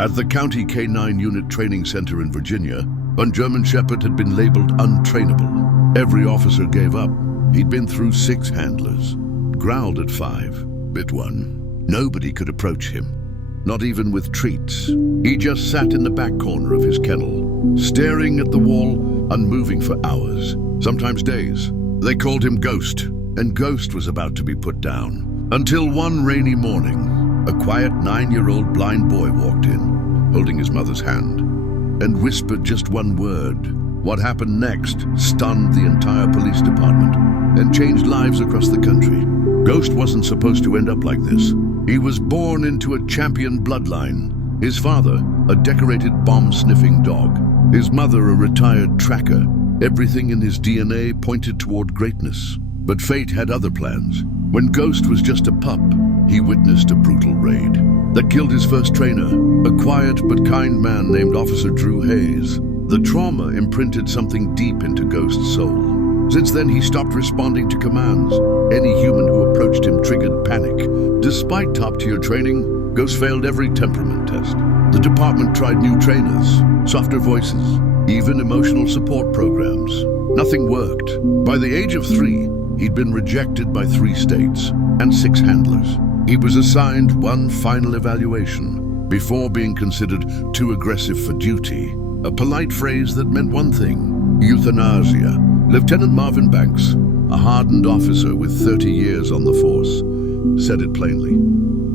At the County K-9 Unit Training Center in Virginia, one German Shepherd had been labeled untrainable. Every officer gave up. He'd been through 6 handlers, growled at 5, bit 1. Nobody could approach him, not even with treats. He just sat in the back corner of his kennel, staring at the wall, unmoving for hours, sometimes days. They called him Ghost, and Ghost was about to be put down. Until one rainy morning, a quiet 9-year-old blind boy walked in, holding his mother's hand, and whispered just one word. What happened next stunned the entire police department and changed lives across the country. Ghost wasn't supposed to end up like this. He was born into a champion bloodline. His father, a decorated bomb-sniffing dog. His mother, a retired tracker. Everything in his DNA pointed toward greatness. But fate had other plans. When Ghost was just a pup, he witnessed a brutal raid that killed his first trainer, a quiet but kind man named Officer Drew Hayes. The trauma imprinted something deep into Ghost's soul. Since then, he stopped responding to commands. Any human who approached him triggered panic. Despite top-tier training, Ghost failed every temperament test. The department tried new trainers, softer voices, even emotional support programs. Nothing worked. By the age of 3, he'd been rejected by 3 states and 6 handlers. He was assigned one final evaluation before being considered too aggressive for duty, a polite phrase that meant one thing: euthanasia. Lieutenant Marvin Banks, a hardened officer with 30 years on the force, said it plainly.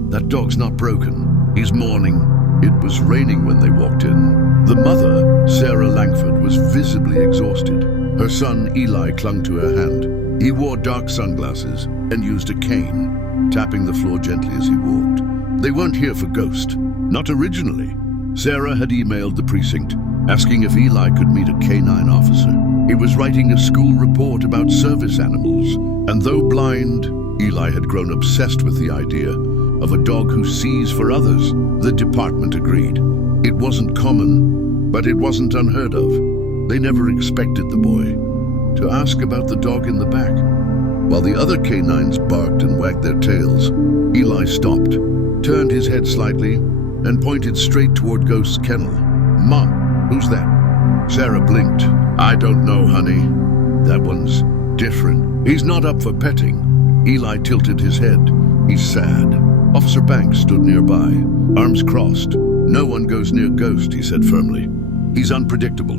That dog's not broken. He's mourning. It was raining when they walked in. The mother, Sarah Langford, was visibly exhausted. Her son, Eli, clung to her hand. He wore dark sunglasses and used a cane, tapping the floor gently as he walked. They weren't here for Ghost. Not originally. Sarah had emailed the precinct, asking if Eli could meet a K-9 officer. He was writing a school report about service animals, and though blind, Eli had grown obsessed with the idea of a dog who sees for others. The department agreed. It wasn't common, but it wasn't unheard of. They never expected the boy to ask about the dog in the back. While the other K-9s barked and wagged their tails, Eli stopped, turned his head slightly, and pointed straight toward Ghost's kennel. "Mom, who's that?" Sarah blinked. "I don't know, honey. That one's different. He's not up for petting." Eli tilted his head. "He's sad." Officer Banks stood nearby, arms crossed. "No one goes near Ghost," he said firmly. "He's unpredictable."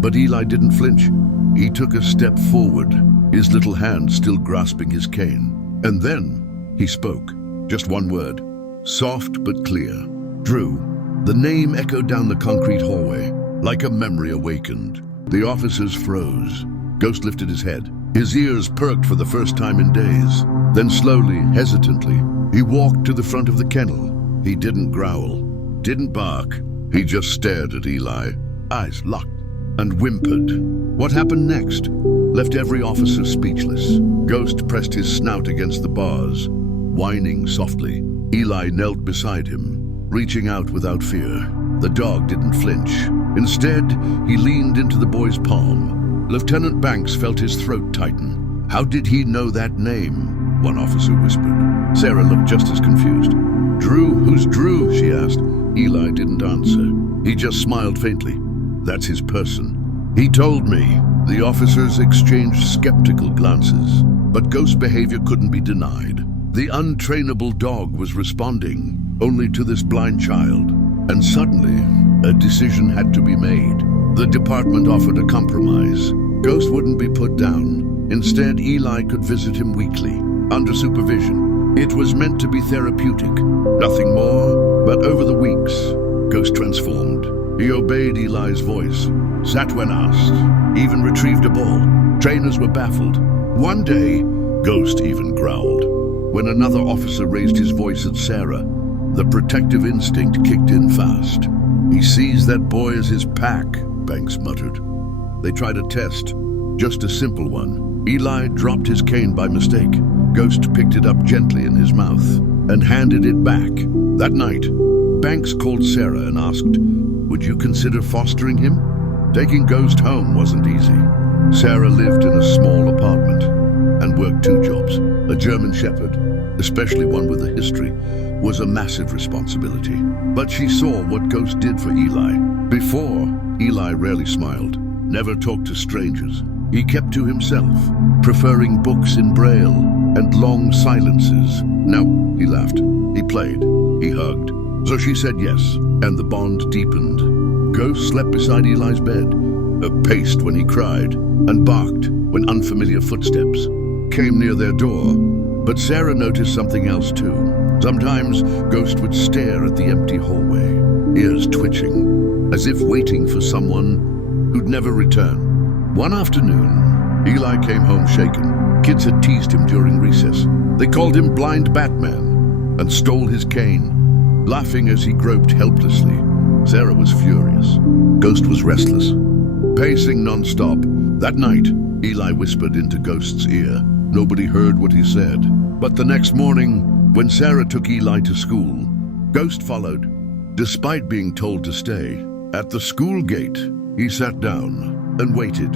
But Eli didn't flinch. He took a step forward, his little hand still grasping his cane. And then he spoke. Just one word, soft but clear. "Drew." The name echoed down the concrete hallway, like a memory awakened. The officers froze. Ghost lifted his head. His ears perked for the first time in days. Then slowly, hesitantly, he walked to the front of the kennel. He didn't growl, didn't bark. He just stared at Eli, eyes locked, and whimpered. What happened next left every officer speechless. Ghost pressed his snout against the bars, whining softly. Eli knelt beside him, reaching out without fear. The dog didn't flinch. Instead, he leaned into the boy's palm. Lieutenant Banks felt his throat tighten. "How did he know that name?" one officer whispered. Sarah looked just as confused. "Drew? Who's Drew?" she asked. Eli didn't answer. He just smiled faintly. "That's his person. He told me." The officers exchanged skeptical glances, but Ghost's behavior couldn't be denied. The untrainable dog was responding only to this blind child. And suddenly, a decision had to be made. The department offered a compromise. Ghost wouldn't be put down. Instead, Eli could visit him weekly, under supervision. It was meant to be therapeutic, nothing more. But over the weeks, Ghost transformed. He obeyed Eli's voice, sat when asked, even retrieved a ball. Trainers were baffled. One day, Ghost even growled. When another officer raised his voice at Sarah, the protective instinct kicked in fast. "He sees that boy as his pack," Banks muttered. They tried a test, just a simple one. Eli dropped his cane by mistake. Ghost picked it up gently in his mouth and handed it back. That night, Banks called Sarah and asked, "Would you consider fostering him?" Taking Ghost home wasn't easy. Sarah lived in a small apartment and worked 2 jobs. A German Shepherd, especially one with a history, was a massive responsibility, but she saw what Ghost did for Eli. Before, Eli rarely smiled, never talked to strangers. He kept to himself, preferring books in Braille and long silences. Now, he laughed, he played, he hugged. So she said yes, and the bond deepened. Ghost slept beside Eli's bed, paced when he cried, and barked when unfamiliar footsteps came near their door. But Sarah noticed something else too. Sometimes Ghost would stare at the empty hallway, ears twitching, as if waiting for someone who'd never return. One afternoon, Eli came home shaken. Kids had teased him during recess. They called him Blind Batman and stole his cane, laughing as he groped helplessly. Sarah was furious. Ghost was restless, pacing non-stop. That night, Eli whispered into Ghost's ear. Nobody heard what he said. But the next morning, when Sarah took Eli to school, Ghost followed, despite being told to stay. At the school gate, he sat down and waited.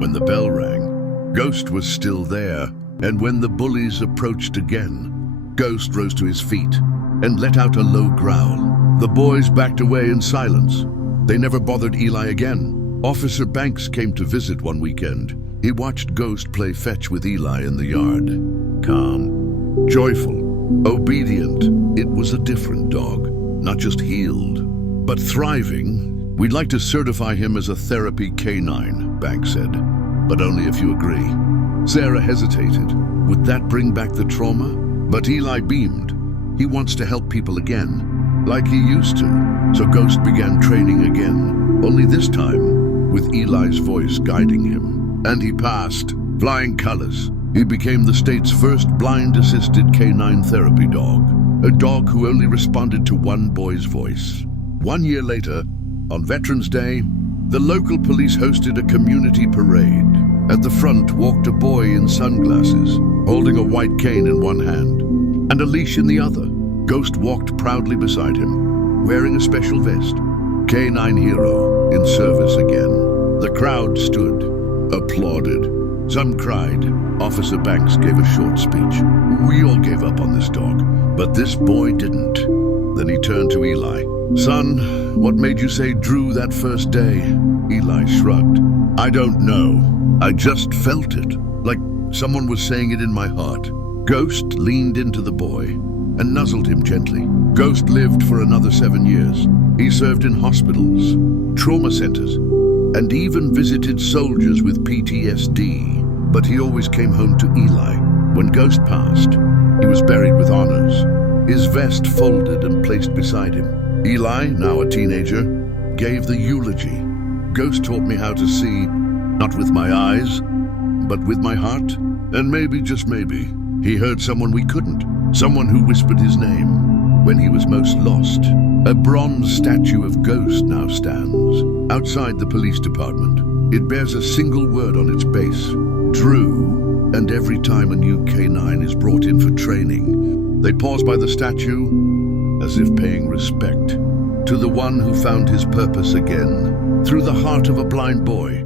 When the bell rang, Ghost was still there, and when the bullies approached again, Ghost rose to his feet and let out a low growl. The boys backed away in silence. They never bothered Eli again. Officer Banks came to visit one weekend. He watched Ghost play fetch with Eli in the yard. Calm, joyful, obedient. It was a different dog, not just healed, but thriving. We'd like to certify him as a therapy canine, Banks said, but only if you agree. Sarah hesitated. Would that bring back the trauma? But Eli beamed. He wants to help people again, like he used to. So Ghost began training again, only this time with Eli's voice guiding him. And he passed, flying colors. He became the state's first blind-assisted canine therapy dog, a dog who only responded to one boy's voice. 1 year later, on Veterans Day, the local police hosted a community parade. At the front walked a boy in sunglasses, holding a white cane in one hand and a leash in the other. Ghost walked proudly beside him, wearing a special vest. Canine hero, in service again. The crowd stood, applauded. Some cried. Officer Banks gave a short speech. We all gave up on this dog, but this boy didn't. Then he turned to Eli. Son, what made you say Drew that first day? Eli shrugged. I don't know. I just felt it, like someone was saying it in my heart. Ghost leaned into the boy and nuzzled him gently. Ghost lived for another 7 years. He served in hospitals, trauma centers, and even visited soldiers with PTSD. But he always came home to Eli. When Ghost passed, he was buried with honors, his vest folded and placed beside him. Eli, now a teenager, gave the eulogy. Ghost taught me how to see, not with my eyes, but with my heart. And maybe, just maybe, he heard someone we couldn't, someone who whispered his name when he was most lost. A bronze statue of Ghost now stands outside the police department. It bears a single word on its base, Drew, and every time a new canine is brought in for training, they pause by the statue as if paying respect to the one who found his purpose again through the heart of a blind boy.